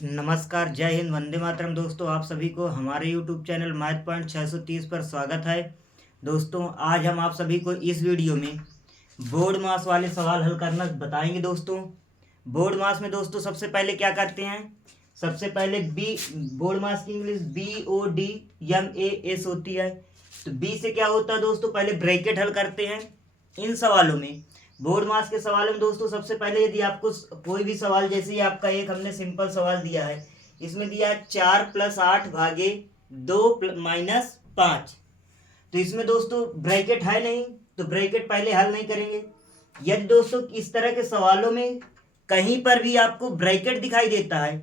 नमस्कार, जय हिंद, वंदे मातरम। दोस्तों, आप सभी को हमारे यूट्यूब चैनल मैथ पॉइंट 630 पर स्वागत है। दोस्तों, आज हम आप सभी को इस वीडियो में बोर्ड मास वाले सवाल हल करना बताएंगे। दोस्तों, बोर्ड मास में दोस्तों सबसे पहले क्या करते हैं, सबसे पहले बी, बोर्ड मास की इंग्लिश BODMAS होती है। तो बी से क्या होता है दोस्तों, पहले ब्रैकेट हल करते हैं इन सवालों में। बोर्ड मास के सवालों में दोस्तों सबसे पहले यदि आपको कोई भी सवाल, जैसे ही आपका एक हमने सिंपल सवाल दिया है, इसमें दिया है 4+8/2 - 5। तो इसमें दोस्तों ब्रैकेट है नहीं, तो ब्रैकेट पहले हल नहीं करेंगे। यदि दोस्तों इस तरह के सवालों में कहीं पर भी आपको ब्रैकेट दिखाई देता है,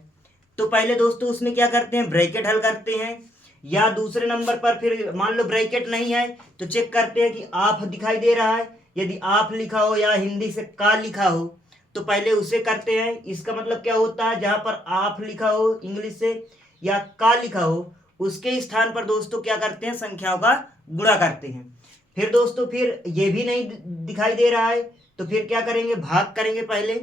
तो पहले दोस्तों उसमें क्या करते हैं, ब्रैकेट हल करते हैं। या दूसरे नंबर पर फिर मान लो ब्रैकेट नहीं है तो चेक करते हैं कि आप दिखाई दे रहा है। यदि आप लिखा हो या हिंदी से का लिखा हो तो पहले उसे करते हैं। इसका मतलब क्या होता है, जहां पर आप लिखा हो इंग्लिश से या का लिखा हो उसके स्थान पर दोस्तों क्या करते हैं, संख्याओं का गुणा करते हैं। फिर दोस्तों फिर ये भी नहीं दिखाई दे रहा है तो फिर क्या करेंगे, भाग करेंगे पहले,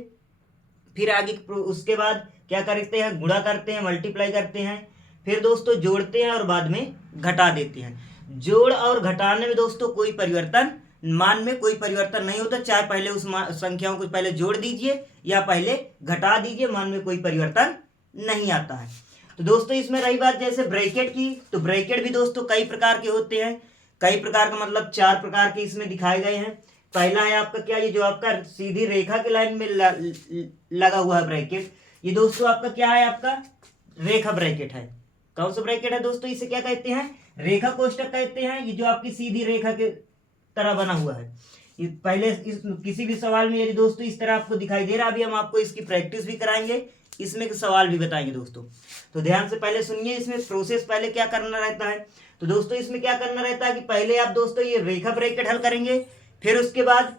फिर आगे उसके बाद क्या करते हैं, गुणा करते हैं, मल्टीप्लाई करते हैं, फिर दोस्तों जोड़ते हैं और बाद में घटा देते हैं। जोड़ और घटाने में दोस्तों कोई परिवर्तन, मान में कोई परिवर्तन नहीं होता, चाहे पहले उस संख्याओं को पहले जोड़ दीजिए या पहले घटा दीजिए, मान में कोई परिवर्तन नहीं आता है। तो दोस्तों इसमें रही बात जैसे ब्रैकेट की, तो ब्रैकेट भी दोस्तों कई प्रकार के होते हैं। कई प्रकार का मतलब 4 प्रकार के इसमें दिखाए गए हैं। पहला है आपका क्या, ये जो आपका सीधी रेखा के लाइन में लगा हुआ है ब्रैकेट, ये दोस्तों आपका क्या है, आपका रेखा ब्रैकेट है। कौन सा ब्रैकेट है दोस्तों, इसे क्या कहते हैं, रेखा कोष्टक कहते हैं। ये जो आपकी सीधी रेखा के तरह बना हुआ है। ये पहले किसी भी सवाल में यदि दोस्तों इस तरह आपको दिखाई दे रहा है, अभी हम आपको इसकी प्रैक्टिस भी कराएंगे, इसमें के सवाल भी बताएंगे दोस्तों। तो ध्यान से पहले सुनिए, इसमें प्रोसेस पहले क्या करना रहता है। तो दोस्तों इसमें क्या करना रहता है कि पहले आप दोस्तों ये रेखा ब्रैकेट हल करेंगे, फिर उसके बाद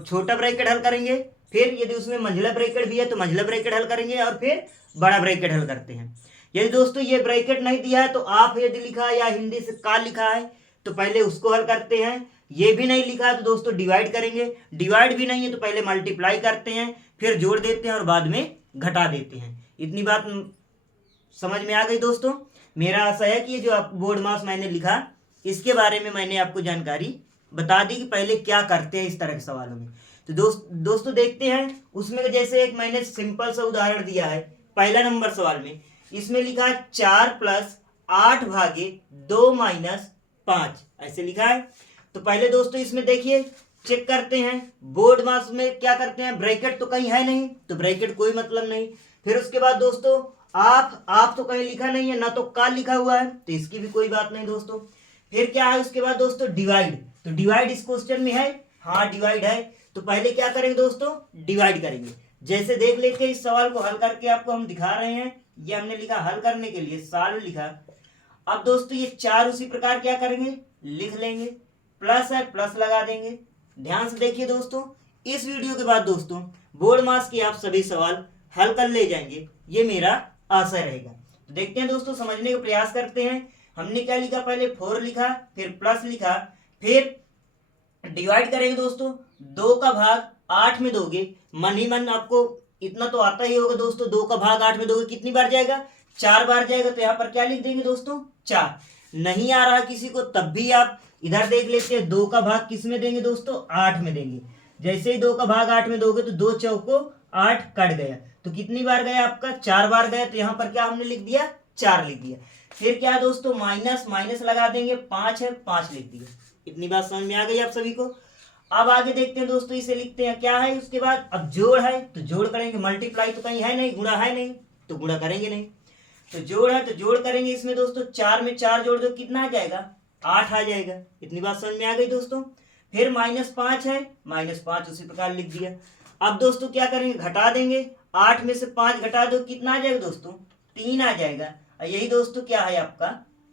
छोटा ब्रैकेट हल करेंगे, फिर यदि उसमें मंझला ब्रैकेट भी है तो मंझला ब्रैकेट हल करेंगे, और फिर बड़ा ब्रैकेट हल करते हैं। यदि दोस्तों ये ब्रैकेट नहीं दिया है तो आप यदि लिखा है या हिंदी से का लिखा है तो पहले उसको हल करते हैं। ये भी नहीं लिखा है तो दोस्तों डिवाइड करेंगे, डिवाइड भी नहीं है तो पहले मल्टीप्लाई करते हैं, फिर जोड़ देते हैं और बाद में घटा देते हैं। इतनी बात समझ में आ गई दोस्तों। मेरा आशा है कि ये जो आप बोर्ड मास मैंने लिखा इसके बारे में मैंने आपको जानकारी बता दी कि पहले क्या करते हैं इस तरह के सवालों में। तो दोस्तों देखते हैं उसमें, जैसे एक मैंने सिंपल सा उदाहरण दिया है पहला नंबर सवाल में। इसमें लिखा है 4+8/2 - 5, ऐसे लिखा है। तो पहले दोस्तों इसमें देखिए, चेक करते हैं बोर्ड मास में क्या करते हैं, ब्रैकेट तो कहीं है नहीं तो ब्रैकेट कोई मतलब नहीं। फिर उसके बाद दोस्तों आप तो कहीं लिखा नहीं है, ना तो का लिखा हुआ है तो इसकी भी कोई बात नहीं दोस्तों। फिर क्या है उसके बाद दोस्तों, डिवाइड। तो डिवाइड इस क्वेश्चन में है, हाँ डिवाइड है, तो पहले क्या करेंगे दोस्तों, डिवाइड करेंगे। जैसे देख लेते हैं, इस सवाल को हल करके आपको हम दिखा रहे हैं। ये हमने लिखा हल करने के लिए सॉल्व लिखा। अब दोस्तों ये 4 उसी प्रकार क्या करेंगे, लिख लेंगे, प्लस है प्लस लगा देंगे। ध्यान से देखिए दोस्तों, इस वीडियो के बाद दोस्तों बोर्ड मास के आप सभी सवाल हल कर ले जाएंगे, ये मेरा आशा रहेगा। तो देखते हैं दोस्तों, समझने का प्रयास करते हैं। हमने क्या लिखा, पहले 4 लिखा, फिर प्लस लिखा, फिर डिवाइड करेंगे दोस्तों। 2 का भाग 8 में दोगे, मन ही मन आपको इतना तो आता ही होगा दोस्तों, 2 का भाग 8 में दोगे कितनी बार जाएगा, 4 बार जाएगा। तो यहाँ पर क्या लिख देंगे दोस्तों, 4। नहीं आ रहा किसी को तब भी आप इधर देख लेते हैं, 2 का भाग किस में देंगे दोस्तों, 8 में देंगे। जैसे ही 2 का भाग 8 में दोगे तो 2 चौको 8 कट गया, तो कितनी बार गया आपका, 4 बार गया। तो यहाँ पर क्या हमने लिख दिया, 4 लिख दिया। फिर क्या दोस्तों, माइनस माइनस लगा देंगे, 5 है 5 लिख दिया। इतनी बात समझ में आ गई आप सभी को। अब आगे देखते हैं दोस्तों, इसे लिखते हैं क्या है उसके बाद। अब जोड़ है तो जोड़ करेंगे, मल्टीप्लाई तो कहीं है नहीं, गुणा है नहीं तो गुणा करेंगे नहीं। तो जोड़ है तो जोड़ करेंगे, इसमें दोस्तों 4 में 4 जोड़ दो कितना आ जाएगा, 8 आ जाएगा। इतनी बात समझ में आ गई दोस्तों। फिर -5 है, -5 उसी प्रकार लिख दिया। अब दोस्तों क्या करेंगे, घटा देंगे, 8 में से 5 घटा दो कितना आ जाएगा दोस्तों, 3 आ जाएगा। यही दोस्तों क्या है, आपका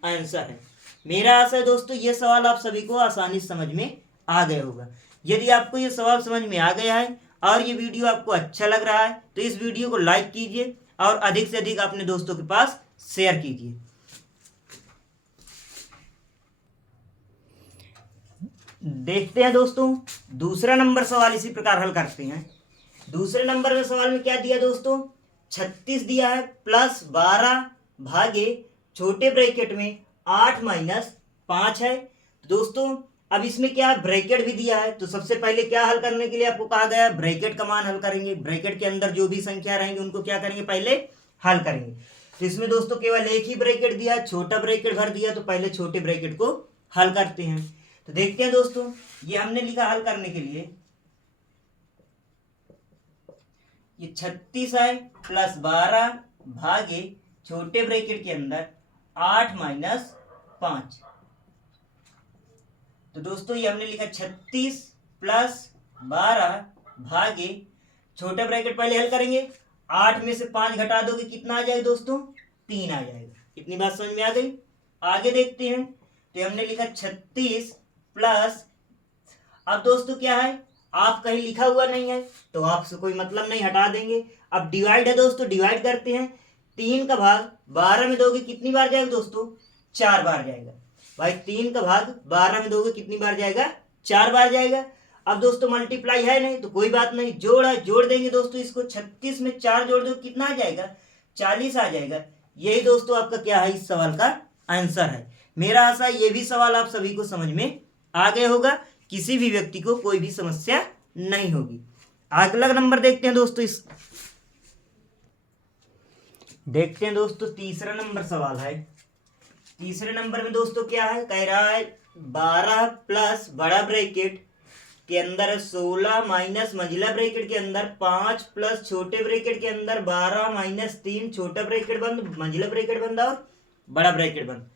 आंसर है। मेरा आशा है दोस्तों ये सवाल आप सभी को आसानी से समझ में आ गया होगा। यदि आपको ये सवाल समझ में आ गया है और ये वीडियो आपको अच्छा लग रहा है तो इस वीडियो को लाइक कीजिए और अधिक से अधिक अपने दोस्तों के पास शेयर कीजिए। देखते हैं दोस्तों दूसरा नंबर सवाल इसी प्रकार हल करते हैं। दूसरे नंबर में सवाल में क्या दिया दोस्तों, 36 दिया है प्लस 12 भागे छोटे ब्रैकेट में 8 माइनस 5 है। दोस्तों अब इसमें क्या है, ब्रैकेट भी दिया है, तो सबसे पहले क्या हल करने के लिए आपको कहा गया है, ब्रैकेट का मान हल करेंगे। ब्रैकेट के अंदर जो भी संख्या रहेंगी उनको क्या करेंगे, पहले हल करेंगे। तो इसमें दोस्तों केवल एक ही ब्रैकेट दिया है, छोटा ब्रैकेट भर दिया, तो पहले छोटे ब्रैकेट को हल करते हैं। तो देखते हैं दोस्तों, ये हमने लिखा हल करने के लिए, ये 36 है प्लस 12 भागे छोटे ब्रैकेट के अंदर 8 माइनस 5। तो दोस्तों ये हमने लिखा 36 प्लस 12 भागे छोटा ब्रैकेट पहले हल करेंगे, 8 में से 5 घटा दोगे कितना आ जाएगा दोस्तों, 3 आ जाएगा। इतनी बात समझ में आ गई। आगे देखते हैं, तो हमने लिखा 36 प्लस, अब दोस्तों क्या है, आप कहीं लिखा हुआ नहीं है तो आपसे कोई मतलब नहीं, हटा देंगे। अब डिवाइड है दोस्तों, डिवाइड करते हैं, 3 का भाग 12 में दोगे कितनी बार जाएगा दोस्तों, 4 बार जाएगा। भाई 3 का भाग 12 में दोगे कितनी बार जाएगा, 4 बार जाएगा। अब दोस्तों मल्टीप्लाई है नहीं तो कोई बात नहीं, जोड़ है, जोड़ देंगे दोस्तों इसको, 36 में 4 जोड़ दो कितना आ जाएगा, 40 आ जाएगा। यही दोस्तों आपका क्या है, इस सवाल का आंसर है। मेरा आशा ये भी सवाल आप सभी को समझ में आ गया होगा, किसी भी व्यक्ति को कोई भी समस्या नहीं होगी। अगला नंबर देखते हैं दोस्तों, देखते हैं दोस्तों तीसरा नंबर सवाल है। तीसरे नंबर में दोस्तों क्या है, कह रहा है 12 प्लस बड़ा ब्रैकेट के अंदर 16 माइनस मंझला ब्रैकेट के अंदर 5 प्लस छोटे ब्रैकेट के अंदर 12 माइनस 3 छोटा ब्रैकेट बंद, मंझला ब्रैकेट बंद और बड़ा ब्रैकेट बंद।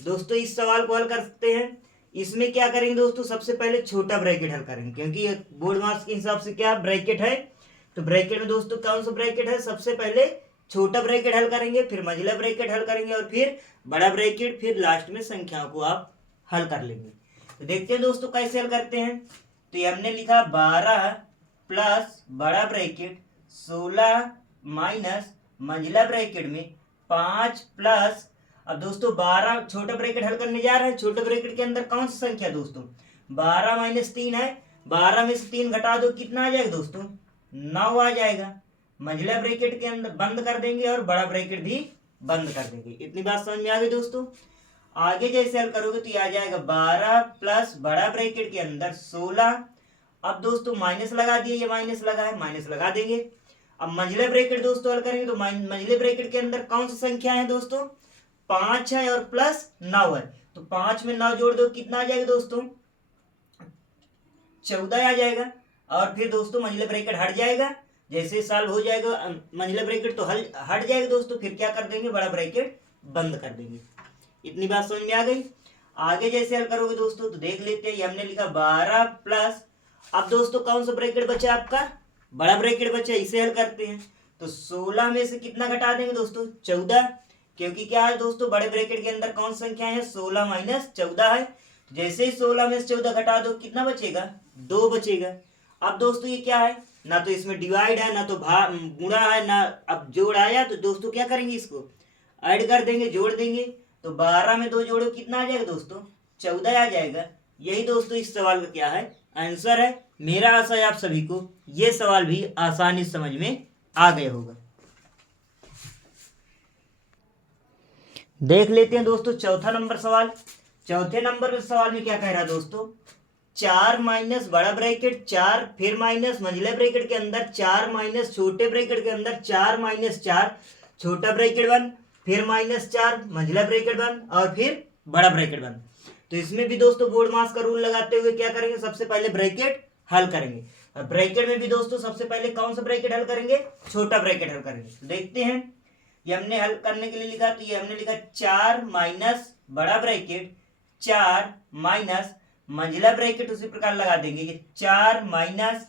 दोस्तों इस सवाल को हल कर सकते हैं। इसमें क्या करेंगे दोस्तों, सबसे पहले छोटा ब्रैकेट हल करेंगे, क्योंकि बोर्ड मार्क्स के हिसाब से क्या ब्रैकेट है, तो ब्रैकेट में दोस्तों कौन सा ब्रैकेट है, सबसे पहले छोटा ब्रैकेट हल करेंगे, फिर मंझला ब्रैकेट हल करेंगे और फिर बड़ा ब्रैकेट, फिर लास्ट में संख्याओं को आप हल कर लेंगे। तो देखते हैं दोस्तों कैसे हल करते हैं। तो ये हमने लिखा 12 प्लस बड़ा ब्रैकेट 16 माइनस मंझला ब्रैकेट में 5 प्लस, अब दोस्तों 12 छोटा ब्रैकेट हल करने जा रहे हैं, छोटे ब्रैकेट के अंदर कौन सी संख्या दोस्तों, 12 माइनस 3 है, 12 में से 3 घटा दो कितना आ जाएगा दोस्तों, 9 आ जाएगा। मंझला ब्रैकेट के अंदर बंद कर देंगे और बड़ा ब्रैकेट भी बंद कर देंगे। इतनी बात समझ में आ गई दोस्तों। आगे जैसे हल करोगे तो ये आ जाएगा 12 प्लस बड़ा ब्रैकेट के अंदर 16, अब दोस्तों माइनस लगा दिए, ये माइनस लगा है, माइनस लगा देंगे। अब मंझला ब्रैकेट दोस्तों हल करेंगे तो मंझले ब्रैकेट के अंदर कौन सी संख्या है दोस्तों, 5 है और प्लस 9 है, तो 5 में 9 जोड़ दो कितना आ जाएगा दोस्तों, 14 आ जाएगा। और फिर दोस्तों मंझला ब्रैकेट हट जाएगा, जैसे सॉल्व हो जाएगा मंझला ब्रैकेट तो हट जाएगा दोस्तों, फिर क्या कर देंगे, बड़ा ब्रैकेट बंद कर देंगे। इतनी बात समझ में आ गई। आगे जैसे हल करोगे दोस्तों तो देख लेते हैं, ये हमने लिखा 12 प्लस, अब दोस्तों कौन सा ब्रैकेट बचा आपका, बड़ा ब्रैकेट बचा, इसे हल करते हैं। तो 16 में से कितना घटा देंगे दोस्तों, 14, क्योंकि क्या है दोस्तों बड़े ब्रैकेट के अंदर कौन संख्या है, 16 माइनस 14 है। जैसे ही 16 में से 14 घटा दो कितना बचेगा, 2 बचेगा। अब दोस्तों ये क्या है, ना तो इसमें डिवाइड है, ना तो गुणा है, ना अब जोड़ आया, तो दोस्तों क्या करेंगे, इसको ऐड कर देंगे, जोड़ देंगे। तो 12 में 2 जोड़ो कितना आ जाएगा दोस्तों, 14 आ जाएगा। यही दोस्तों इस सवाल का क्या है, आंसर है। मेरा आशा है आप सभी को ये सवाल भी आसानी समझ में आ गया होगा। देख लेते हैं दोस्तों चौथा नंबर सवाल। चौथे नंबर सवाल में क्या कह रहा है दोस्तों, 4 माइनस बड़ा ब्रैकेट 4, फिर माइनस मंझला ब्रैकेट के अंदर 4 माइनस छोटे ब्रैकेट के अंदर 4 माइनस 4 छोटा ब्रैकेट बंद, फिर माइनस 4 मंझला ब्रैकेट बंद और फिर बड़ा ब्रैकेट बंद। तो इसमें भी दोस्तों बोर्ड मास का रूल लगाते हुए क्या करेंगे, सबसे पहले ब्रैकेट हल करेंगे। और ब्रैकेट में भी दोस्तों सबसे पहले कौन सा ब्रैकेट हल करेंगे, छोटा ब्रैकेट हल करेंगे। तो देखते हैं, ये हमने हल करने के लिए लिखा, तो ये हमने लिखा 4 माइनस बड़ा ब्रैकेट 4 माइनस मंझला ब्रैकेट उसी प्रकार लगा देंगे, ये 4 माइनस,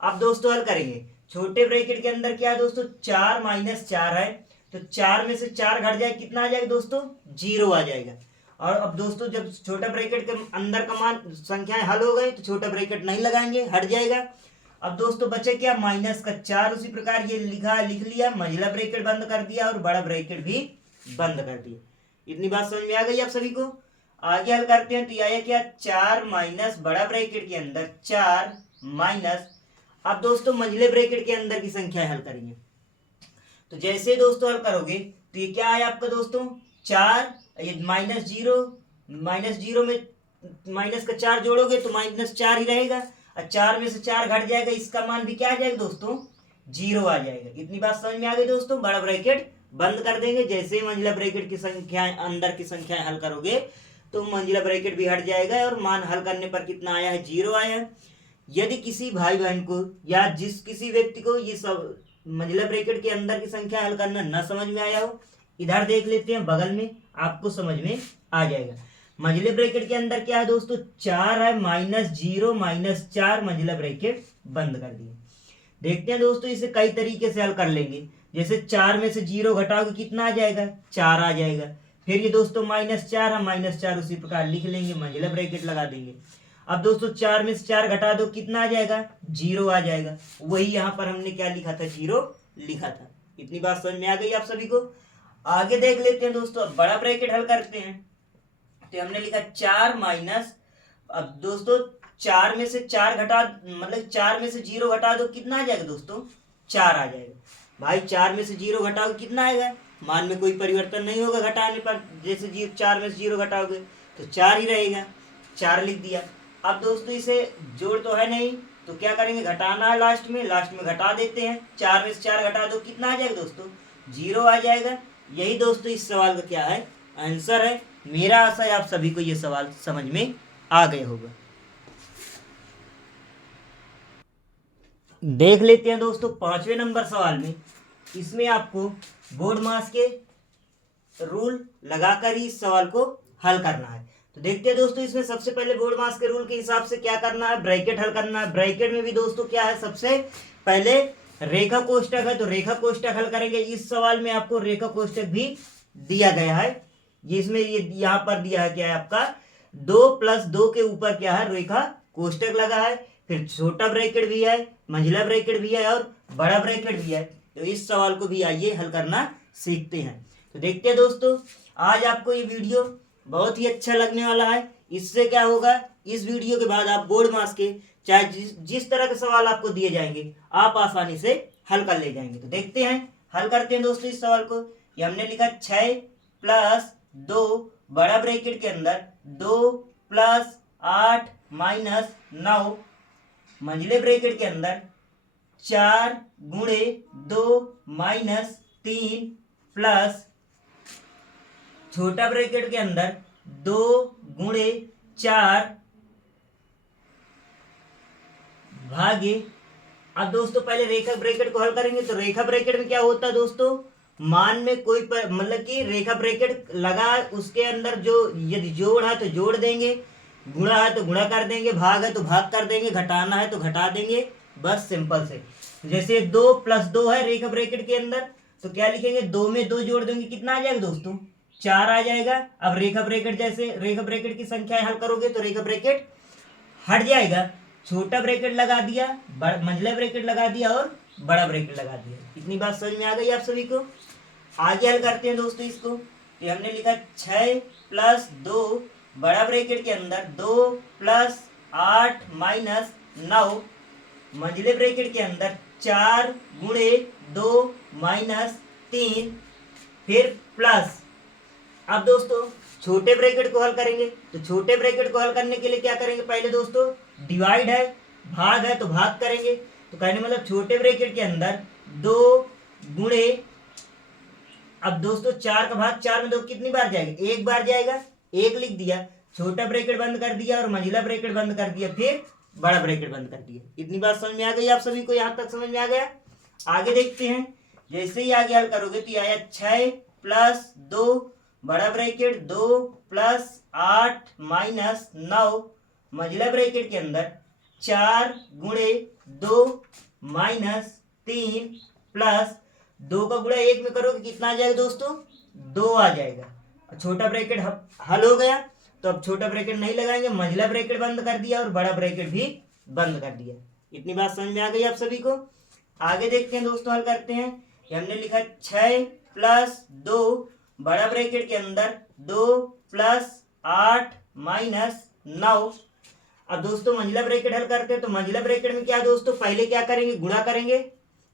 अब दोस्तों हल करेंगे छोटे ब्रैकेट के अंदर क्या है दोस्तों, 4 माइनस 4 है, तो 4 में से 4 घट जाए कितना आ जाएगा दोस्तों, 0 आ जाएगा। और अब दोस्तों जब छोटा ब्रैकेट के अंदर का मान संख्याएं हल हो गई तो छोटा ब्रैकेट नहीं लगाएंगे, हट जाएगा। अब दोस्तों बचे क्या, माइनस का 4, उसी प्रकार ये लिख लिया, मंझला ब्रैकेट बंद कर दिया और बड़ा ब्रैकेट भी बंद कर दिया। इतनी बात समझ में आ गई आप सभी को। आगे हल करते हैं, तो यह आया क्या, 4 माइनस बड़ा ब्रैकेट के अंदर 4 माइनस, अब दोस्तों मंझले ब्रैकेट के अंदर की संख्या हल करेंगे। तो जैसे दोस्तों हल करोगे तो ये क्या है आपका दोस्तों 4, ये -0 में माइनस का 4 जोड़ोगे तो -4 ही रहेगा, और 4 में से 4 घट जाएगा, इसका मान भी क्या आ जाएगा दोस्तों 0 आ जाएगा। इतनी बात समझ में आ गई दोस्तों। बड़ा ब्रैकेट बंद कर देंगे, जैसे ही मंजिला ब्रैकेट की संख्याएं अंदर की संख्याएं हल करोगे तो मंजिला ब्रैकेट भी हट जाएगा और मान हल करने पर कितना आया है 0 आया है। यदि किसी भाई बहन को या जिस किसी व्यक्ति को ये सब मंजिला ब्रैकेट के अंदर की संख्या हल करना न समझ में आया हो, इधर देख लेते हैं बगल में, आपको समझ में आ जाएगा। मंजिले ब्रैकेट के अंदर क्या है दोस्तों 4 है, -0 -4 मंजिला ब्रैकेट बंद कर दिए। देखते हैं दोस्तों इसे कई तरीके से हल कर लेंगे। जैसे 4 में से 0 घटाओगे कितना आ जाएगा 4 आ जाएगा। फिर ये दोस्तों -4 है, -4 उसी प्रकार लिख लेंगे, मंजिला ब्रैकेट लगा देंगे। अब दोस्तों 4 में से 4 घटा दो कितना आ जाएगा 0 आ जाएगा। वही यहाँ पर हमने क्या लिखा था 0 लिखा था। इतनी बात समझ में आ गई आप सभी को। आगे देख लेते हैं दोस्तों, अब बड़ा ब्रैकेट हल करते हैं। तो हमने लिखा 4 माइनस, अब दोस्तों 4 में से 4 घटा, मतलब 4 में से 0 घटा दो कितना आ जाएगा दोस्तों 4 आ जाएगा। भाई 4 में से 0 घटाओगे कितना आएगा, मान में कोई परिवर्तन नहीं होगा घटाने पर, जैसे 4 में से 0 घटाओगे तो 4 ही रहेगा, 4 लिख दिया। अब दोस्तों इसे जोड़ तो है नहीं तो क्या करेंगे, घटाना है लास्ट में घटा देते हैं। 4 में से 4 घटा दो कितना आ जाएगा दोस्तों 0 आ जाएगा। यही दोस्तों इस सवाल का क्या है आंसर है। मेरा आशा है आप सभी को ये सवाल समझ में आ गया होगा। देख लेते हैं दोस्तों 5वें नंबर सवाल में, इसमें आपको बोर्ड मास के रूल लगाकर ही इस सवाल को हल करना है। तो देखते हैं दोस्तों इसमें सबसे पहले बोर्ड मास के रूल के हिसाब से क्या करना है, ब्रैकेट हल करना है। ब्रैकेट में भी दोस्तों क्या है, सबसे पहले रेखा कोष्टक है, तो रेखा कोष्टक हल करेंगे। इस सवाल में आपको रेखा कोष्टक भी दिया गया है, जिसमें ये यहाँ पर दिया है क्या है आपका 2 + 2 के ऊपर क्या है रेखा कोष्टक लगा है। फिर छोटा ब्रैकेट भी है, मंझला ब्रैकेट भी है और बड़ा ब्रैकेट भी है। तो इस सवाल को भी आइए हल करना सीखते हैं। तो देखते हैं दोस्तों आज आपको ये वीडियो बहुत ही अच्छा लगने वाला है। इससे क्या होगा, इस वीडियो के बाद आप बोर्ड मास के चाहे जिस तरह के सवाल आपको दिए जाएंगे आप आसानी से हल कर ले जाएंगे। तो देखते हैं हल करते हैं दोस्तों इस सवाल को। ये हमने लिखा 6 + 2 बड़ा ब्रैकेट के अंदर 2 + 8 - 9 मंझले ब्रैकेट के अंदर 4 × 2 - 3 प्लस छोटा ब्रैकेट के अंदर 2 × 4 भागे। अब दोस्तों पहले रेखा ब्रैकेट को हल करेंगे। तो रेखा ब्रैकेट में क्या होता है दोस्तों, मान में कोई मतलब कि रेखा ब्रैकेट लगा, उसके अंदर जो यदि जोड़ है तो जोड़ देंगे, गुणा है तो गुणा कर देंगे, भाग है तो भाग कर देंगे, घटाना है तो घटा देंगे, बस सिंपल से। जैसे 2 + 2 है रेखा ब्रैकेट के अंदर, तो क्या लिखेंगे 2 में 2 जोड़ देंगे कितना आ जाएगा दोस्तों 4 आ जाएगा। अब रेखा ब्रैकेट, जैसे रेखा ब्रैकेट की संख्याएं हल करोगे तो रेखा ब्रैकेट हट जाएगा, छोटा ब्रैकेट लगा दिया, मंझला ब्रैकेट लगा दिया और बड़ा ब्रैकेट लगा दिया। इतनी बात समझ में आ गई आप सभी को। आगे हल करते हैं दोस्तों इसको। तो हमने लिखा 6 + 2 बड़ा ब्रैकेट के अंदर 2 + 8 - 9 मंझले ब्रैकेट के अंदर 4 × 2 - 3 फिर प्लस। अब दोस्तों छोटे ब्रैकेट को हल करेंगे। तो छोटे ब्रैकेट को हल करने के लिए क्या करेंगे, पहले दोस्तों डिवाइड है, भाग है तो भाग करेंगे। तो कहने मतलब छोटे ब्रैकेट के अंदर 2 × अब दोस्तों 4 का भाग 4 में 2 कितनी बार जाएगा, एक बार जाएगा, 1 लिख दिया, छोटा ब्रैकेट बंद कर दिया और मंझला ब्रैकेट बंद कर दिया, फिर बड़ा ब्रैकेट बंद कर दिया। इतनी बात समझ में आ गई आप सभी को, यहाँ तक समझ में आ गया। आगे देखते हैं, जैसे ही आगे हल करोगे तो आया 6 + 2 बड़ा ब्रैकेट 2 + 8 - 9 मंझला ब्रैकेट के अंदर 4 × 2 - 3 प्लस 2 का गुणा 1 में करोगे कितना आ जाएगा दोस्तों 2 आ जाएगा। छोटा ब्रैकेट हल हो गया, तो अब छोटा ब्रैकेट नहीं लगाएंगे, मंझला ब्रैकेट बंद कर दिया और बड़ा ब्रैकेट भी बंद कर दिया। इतनी बात समझ में आ गई आप सभी को। आगे देखते हैं दोस्तों हल करते हैं। हमने लिखा 6 + 2 बड़ा ब्रैकेट के अंदर 2 + 8 - 9। अब दोस्तों मंझला ब्रैकेट हल करते हैं। तो मंझला ब्रैकेट में क्या दोस्तों, पहले क्या करेंगे गुणा करेंगे,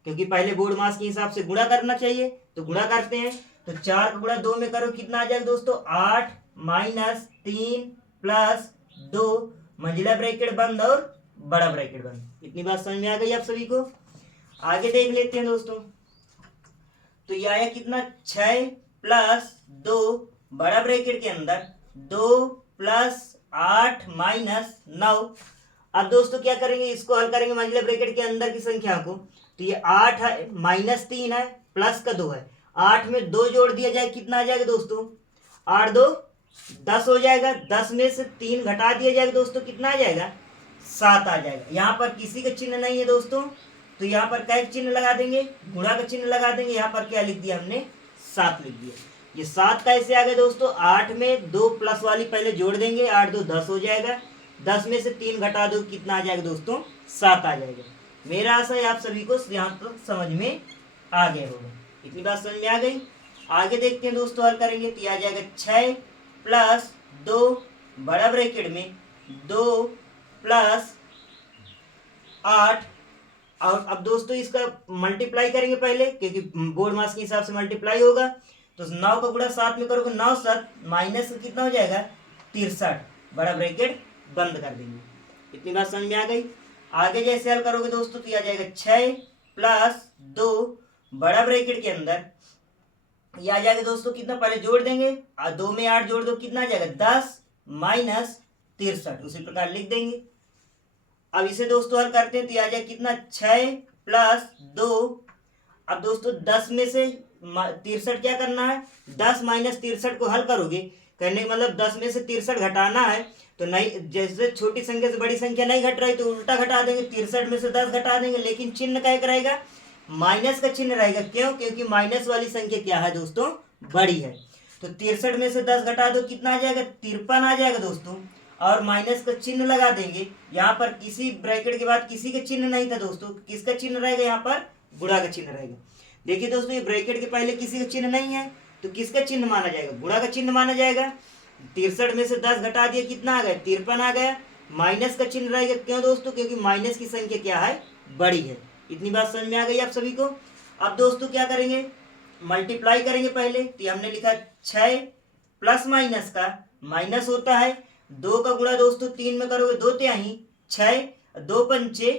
क्योंकि पहले बोर्ड मास के हिसाब से गुणा करना चाहिए, तो गुणा करते हैं। तो 4 का गुणा 2 में करो, कितना आ जाएगा दोस्तों? 8 माइनस 3 प्लस 2, मंजिला ब्रैकेट बंद और बड़ा ब्रैकेट बंद। इतनी बात समझ में आ गई आप सभी को? आगे देख लेते हैं दोस्तों। तो ये आया कितना? 6 प्लस 2 बड़ा ब्रैकेट के अंदर 2 प्लस 8 माइनस 9। अब दोस्तों क्या करेंगे, इसको हल करेंगे मंजिला ब्रैकेट के अंदर की संख्या को। तो ये 8 है माइनस 3 है प्लस का 2 है, 8 में 2 जोड़ दिया जाए, कितना आ जाएगा दोस्तों? 8 2 10 हो जाएगा। 10 में से 3 घटा दिया जाएगा दोस्तों, कितना आ जाएगा? 7 आ जाएगा। यहाँ पर किसी का चिन्ह नहीं है दोस्तों, तो यहाँ पर क्या चिन्ह लगा देंगे? गुणा का चिन्ह लगा देंगे। यहाँ पर क्या लिख दिया हमने? 7 लिख दिया। ये 7 कैसे आ गया दोस्तों? 8 में 2 प्लस वाली पहले जोड़ देंगे, 8 2 10 हो जाएगा। 10 में से 3 घटा दो, कितना आ जाएगा दोस्तों? 7 आ जाएगा। मेरा आशा है आप सभी को यहाँ तक समझ में आ गया होगा। इतनी बात समझ में आ गई? आगे देखते हैं दोस्तों, हल करेंगे तो आ जाएगा 6 प्लस 2 बड़ा ब्रैकेट में 2 प्लस 8। और अब दोस्तों इसका मल्टीप्लाई करेंगे पहले, क्योंकि बोर्ड मास के हिसाब से मल्टीप्लाई होगा। तो 9 का गुणा 7 में करोगे, 9 7 माइनस कितना हो जाएगा? 63, बड़ा ब्रैकेट बंद कर देंगे। इतनी बात समझ में आ गई? आगे जैसे हल करोगे दोस्तों तो आ जाएगा 6 प्लस 2 बड़ा ब्रैकेट के अंदर ये आ जाएगा दोस्तों, कितना पहले जोड़ देंगे, 2 में 8 जोड़ दो, कितना आ जाएगा? 10 माइनस 63, उसी प्रकार लिख देंगे। अब इसे दोस्तों हल करते हैं तो आ जाएगा कितना? 6 प्लस 2। अब दोस्तों 10 में से 63 क्या करना है? 10 माइनस 63 को हल करोगे, करने का मतलब 10 में से 63 घटाना है। तो नहीं, जैसे छोटी संख्या से बड़ी संख्या नहीं घट रही तो उल्टा घटा देंगे, 63 में से 10 घटा देंगे, लेकिन चिन्ह क्या रहेगा? माइनस का चिन्ह रहेगा। क्यों? क्योंकि माइनस वाली संख्या क्या है दोस्तों? बड़ी है। तो 63 में से 10 घटा दो, कितना आ जाएगा? 53 आ जाएगा दोस्तों। और माइनस का चिन्ह लगा देंगे। यहाँ पर किसी ब्रैकेट के बाद किसी का चिन्ह नहीं था दोस्तों, किसका चिन्ह रहेगा? यहाँ पर गुणा का चिन्ह रहेगा। देखिए दोस्तों, ये ब्रैकेट के पहले किसी का चिन्ह नहीं है, तो किसका चिन्ह माना जाएगा? गुणा का चिन्ह माना जाएगा। 63 में से 10 घटा दिया, कितना आ गया? 53 आ गया। माइनस का चिन्ह रहेगा। क्यों दोस्तों? क्योंकि माइनस की संख्या क्या है? बड़ी है। इतनी बात समझ में आ गई आप सभी को? अब दोस्तों क्या करेंगे? मल्टीप्लाई करेंगे पहले। तो हमने लिखा 6 प्लस माइनस का माइनस होता है, 2 का गुणा दोस्तों 3 में करोगे, 2 तिहाई 6, 2 पंचे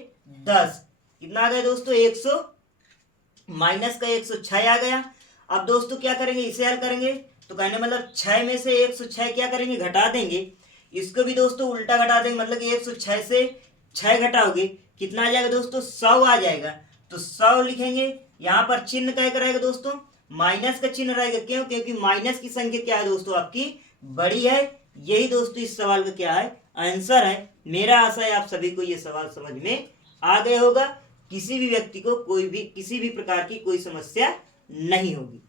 10, कितना आ गया दोस्तों? 100, माइनस का 106 आ गया। अब दोस्तों क्या करेंगे? इसे हल करेंगे तो कहने मतलब 6 में से 106 क्या करेंगे? घटा देंगे। इसको भी दोस्तों उल्टा घटा देंगे, मतलब कि 106 से 6 घटाओगे, कितना आ जाएगा दोस्तों? 100 आ जाएगा। तो 100 लिखेंगे। यहाँ पर चिन्ह क्या रहेगा दोस्तों? माइनस का चिन्ह रहेगा। क्यों? क्योंकि माइनस की संख्या क्या है दोस्तों? आपकी बड़ी है। यही दोस्तों इस सवाल का क्या है? आंसर है। मेरा आशा है आप सभी को ये सवाल समझ में आ गया होगा। किसी भी व्यक्ति को कोई भी किसी भी प्रकार की कोई समस्या नहीं होगी।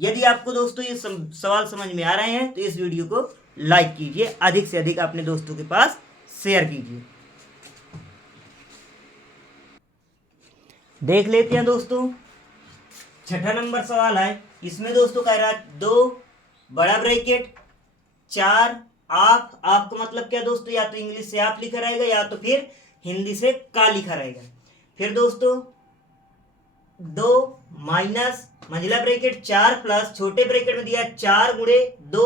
यदि आपको दोस्तों ये सवाल समझ में आ रहे हैं तो इस वीडियो को लाइक कीजिए, अधिक से अधिक अपने दोस्तों के पास शेयर कीजिए। देख लेते हैं दोस्तों, 6ठा नंबर सवाल है। इसमें दोस्तों कह रहा है 2 बड़ा ब्रैकेट 4 आप का मतलब क्या दोस्तों? या तो इंग्लिश से आप लिखा रहेगा या तो फिर हिंदी से का लिखा रहेगा। फिर दोस्तों 2 माइनस मंजिला ब्रैकेट 4 प्लस छोटे ब्रैकेट में दिया 4 गुणे 2,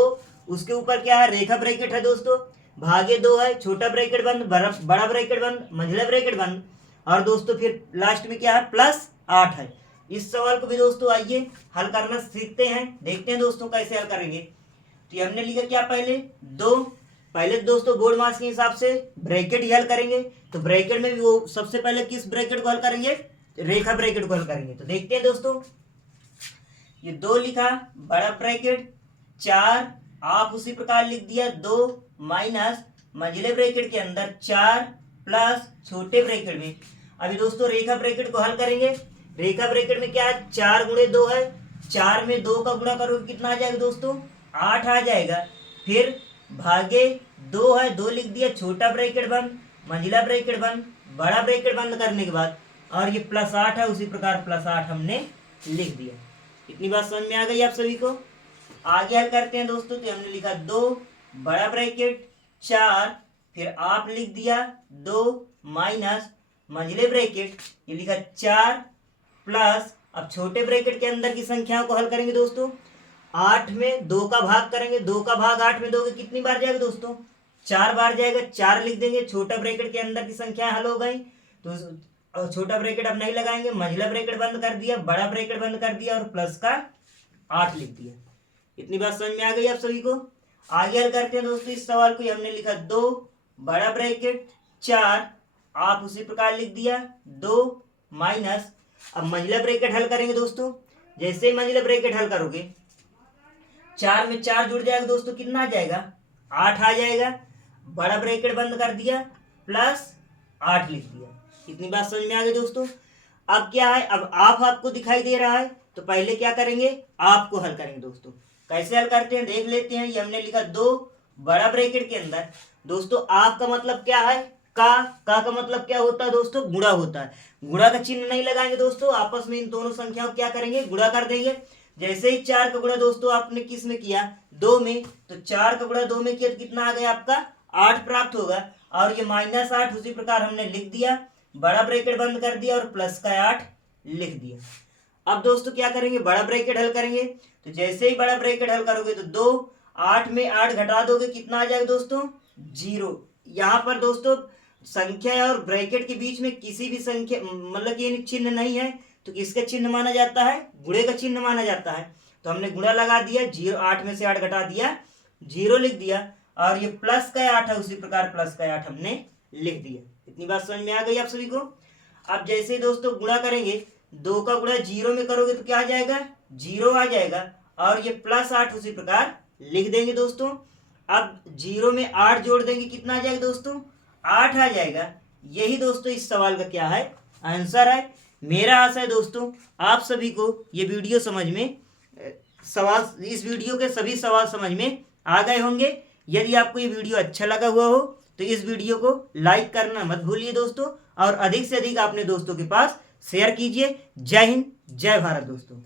उसके ऊपर क्या है? रेखा ब्रैकेट है दोस्तों, भागे 2 है, छोटा ब्रैकेट बंद, बड़ा ब्रैकेट बंद, मंजिला ब्रैकेट बंद, और दोस्तों फिर लास्ट में क्या है? प्लस 8 है। इस सवाल को भी दोस्तों आइए हल करना सीखते हैं। देखते हैं दोस्तों कैसे हल करेंगे। तो ये हमने लिखा क्या? पहले दोस्तों बोर्ड मास के हिसाब से ब्रैकेट ही हल करेंगे। तो ब्रैकेट में भी वो सबसे पहले किस ब्रैकेट को हल करेंगे? रेखा ब्रैकेट को हल करेंगे। तो देखते हैं दोस्तों, ये 2 लिखा बड़ा ब्रैकेट, 4 आप उसी प्रकार लिख दिया 2 माइनस मंजिले ब्रैकेट के अंदर 4 प्लस छोटे ब्रैकेट में। अभी दोस्तों रेखा ब्रैकेट को हल करेंगे। रेखा ब्रैकेट में क्या है? 4 गुणे 2 है, 4 में 2 का गुणा करोगे, कितना आ जाएगा दोस्तों? 8 आ जाएगा। फिर भागे 2 है, 2 लिख दिया, छोटा ब्रैकेट बंद, मंजिला ब्रैकेट बंद, बड़ा ब्रैकेट बंद करने के बाद, और ये प्लस 8 है, उसी प्रकार प्लस 8 हमने लिख दिया। इतनी बात समझ में आ गई आप सभी को? आगे हल करते हैं दोस्तों। तो हमने लिखा 2 बड़ा ब्रैकेट 4, फिर आप लिख दिया 2 माइनस मंजिले ब्रैकेट, ये लिखा 4 प्लस, अब छोटे ब्रैकेट के अंदर की संख्याओं को हल करेंगे दोस्तों। 8 में 2 का भाग करेंगे, 2 का भाग 8 में दोगे कितनी बार जाएगा दोस्तों? 4 बार जाएगा, 4 लिख देंगे। छोटा ब्रैकेट के अंदर की संख्या हल हो गई, तो छोटा ब्रैकेट अब नहीं लगाएंगे, मंझला ब्रैकेट बंद कर दिया, बड़ा ब्रैकेट बंद कर दिया और प्लस का 8 लिख दिया। इतनी बात समझ में आ गई आप सभी को? आगे हल करते हैं दोस्तों इस सवाल को। हमने लिखा 2 बड़ा ब्रैकेट 4, आप उसी प्रकार लिख दिया 2 माइनस, अब मंझला ब्रैकेट हल करेंगे दोस्तों। जैसे ही मंझला ब्रैकेट हल करोगे 4 में 4 जुड़ जाएगा दोस्तों, कितना आ जाएगा? 8 आ जाएगा। बड़ा ब्रैकेट बंद कर दिया प्लस 8 लिख दिया। इतनी बात समझ में आ गई दोस्तों? अब क्या है, अब आपको दिखाई दे रहा है, तो पहले क्या करेंगे, आपको हल करेंगे दोस्तों। कैसे हल करते हैं देख लेते हैं। ये हमने लिखा 2 बड़ा ब्रैकेट के अंदर दोस्तों, आपका मतलब क्या है? का मतलब क्या होता है दोस्तों? गुणा होता है। गुणा का चिन्ह नहीं लगाएंगे दोस्तों, आपस में इन दोनों संख्याओं को क्या करेंगे? गुणा कर देंगे। जैसे ही 4 का गुणा दोस्तों आपने किस में किया? 2 में, तो 4 का गुणा 2 में किया तो कितना आ गया आपका? 8 प्राप्त होगा। और ये -8 उसी प्रकार हमने लिख दिया, बड़ा ब्रैकेट बंद कर दिया और प्लस का 8 लिख दिया। अब दोस्तों क्या करेंगे, बड़ा ब्रैकेट हल करेंगे। तो जैसे ही बड़ा ब्रैकेट हल करोगे तो 2, 8 में 8 घटा दोगे कितना आ जाएगा दोस्तों? 0। यहाँ पर दोस्तों संख्या और ब्रैकेट के बीच में किसी भी संख्या मतलब कि चिन्ह नहीं है, तो किसका चिन्ह माना जाता है? गुणे का चिन्ह माना जाता है। तो हमने गुणा लगा दिया, 0, 8 में से 8 घटा दिया, 0 लिख दिया। और ये प्लस का 8 है, उसी प्रकार प्लस का 8 हमने लिख दिया। इतनी बात समझ में आ गई आप सभी को? अब जैसे दोस्तों गुणा करेंगे, 2 का गुणा 0 में करोगे तो क्या आ जाएगा? 0 आ जाएगा। और ये प्लस 8 उसी प्रकार लिख देंगे दोस्तों। अब 0 में 8 जोड़ देंगे, कितना आ जाएगा दोस्तों? 8 आ जाएगा। यही दोस्तों इस सवाल का क्या है? आंसर है। मेरा आशा है दोस्तों आप सभी को ये वीडियो समझ में इस वीडियो के सभी सवाल समझ में आ गए होंगे। यदि आपको ये वीडियो अच्छा लगा हुआ हो तो इस वीडियो को लाइक करना मत भूलिए दोस्तों, और अधिक से अधिक अपने दोस्तों के पास शेयर कीजिए। जय हिंद, जय भारत दोस्तों।